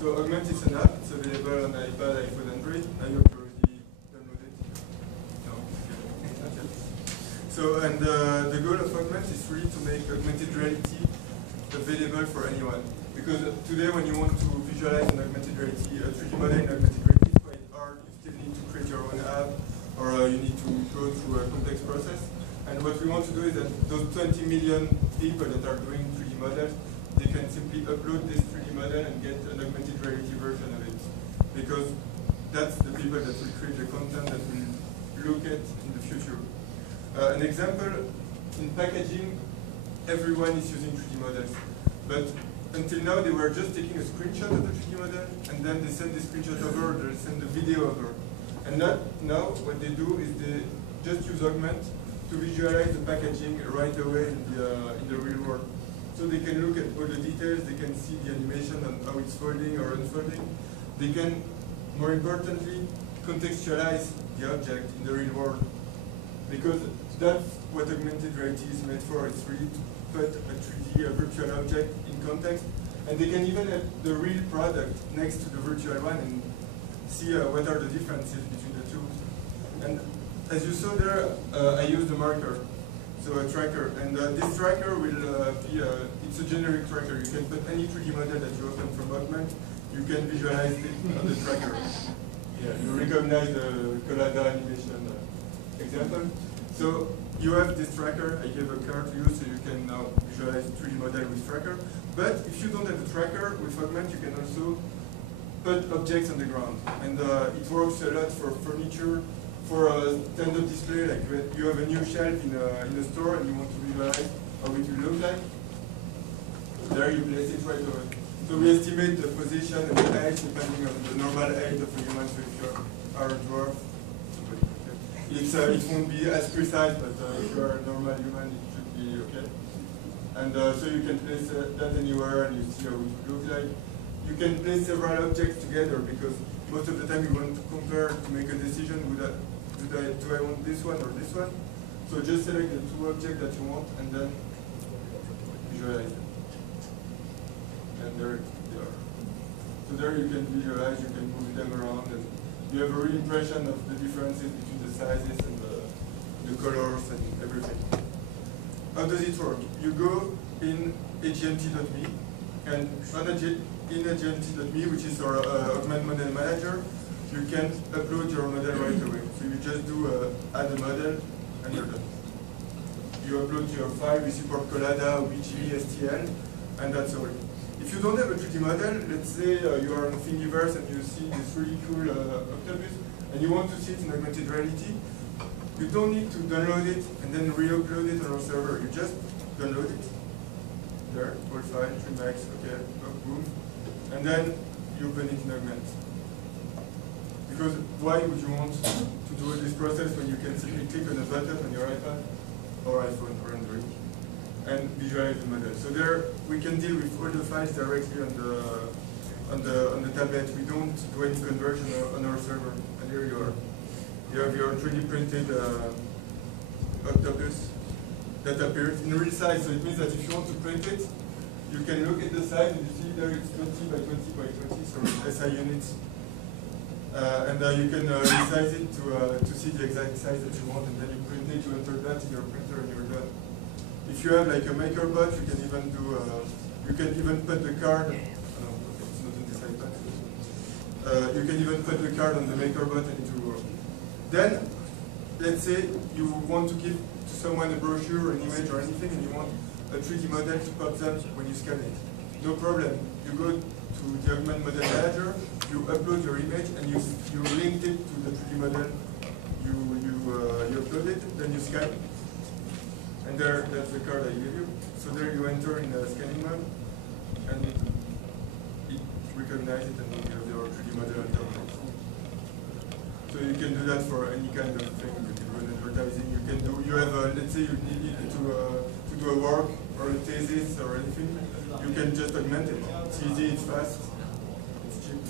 So Augment is an app. It's available on iPad, iPhone, Android. I hope you already downloaded it. No, not yet. So, and the goal of Augment is really to make augmented reality available for anyone. Because today, when you want to visualize an augmented reality, a 3D model in augmented reality, it's quite hard. You still need to create your own app, or you need to go through a complex process. And what we want to do is that those 20 million people that are doing 3D models, they can simply upload this 3D model and get an augmented reality version of it. Because that's the people that will create the content that we'll look at in the future. An example, in packaging, everyone is using 3D models. But until now, they were just taking a screenshot of the 3D model, and then they send the screenshot over, or they send the video over. And now, what they do is they just use Augment to visualize the packaging right away in the real world. So they can look at all the details, they can see the animation and how it's folding or unfolding. They can, more importantly, contextualize the object in the real world. Because that's what augmented reality is made for. It's really to put a 3D, a virtual object in context. And they can even have the real product next to the virtual one and see what are the differences between the two. And as you saw there, I used a marker, so a tracker. And this tracker will be, it's a generic tracker. You can put any 3D model that you open from Augment, you can visualize it on the tracker. Yeah, you recognize the Colada animation example. So you have this tracker. I gave a car to you, so you can now visualize 3D model with tracker. But if you don't have the tracker, with Augment, you can also put objects on the ground. And it works a lot for furniture, for a stand-up display, like you have a new shelf in a store and you want to visualize how it will look like. There you place it right away. So we estimate the position and the age depending on the normal age of a human. So if you are a dwarf, it won't be as precise, but if you are a normal human, it should be okay. And so you can place that anywhere and you see how it will look like. You can place several objects together because most of the time you want to compare to make a decision with do I want this one or this one? So just select the two objects that you want and then visualize them. And there they are. So there you can visualize, you can move them around, and you have a real impression of the differences between the sizes and the colors and everything. How does it work? You go in agnt.me, and in agnt.me, which is our Augment Model Manager, you can upload your model right away. So you just do add a model, and you're done. You upload your file, we support Colada, OBJ, STL, and that's all. If you don't have a 3D model, let's say you are on Thingiverse and you see this really cool octopus, and you want to see it in augmented reality, you don't need to download it and then re-upload it on our server. You just download it. There, all file, 3 megs, okay, boom. And then you open it in Augment. Because why would you want to do this process when you can simply click on a button on your iPad or iPhone or Android and visualize the model? So there we can deal with all the files directly on the tablet. We don't do any conversion on our server. And here you are. You have your 3D printed octopus that appears in real size. So it means that if you want to print it, you can look at the size and you see there it's 20 by 20 by 20, so SI units. And you can resize it to see the exact size that you want, and then you print it, you enter that in your printer, and you're done. If you have like a MakerBot, you can even do, you can even put the card. No, okay, it's not on this iPad. You can even put the card on the MakerBot and it will work. Then, let's say you want to give to someone a brochure, or an image, or anything, and you want a 3D model to pop up when you scan it. No problem. You go to the Augment Model Manager, you upload your image, and you link it to the 3D model. You upload it, then you scan. And there, that's the card I gave you. So there you enter in the scanning mode, and it recognizes it, and you have your 3D model on top of it. So you can do that for any kind of thing. You can run advertising. You can do. You have, let's say, you need to do a work or a thesis or anything. You can just augment it. It's easy. It's fast. It's cheap.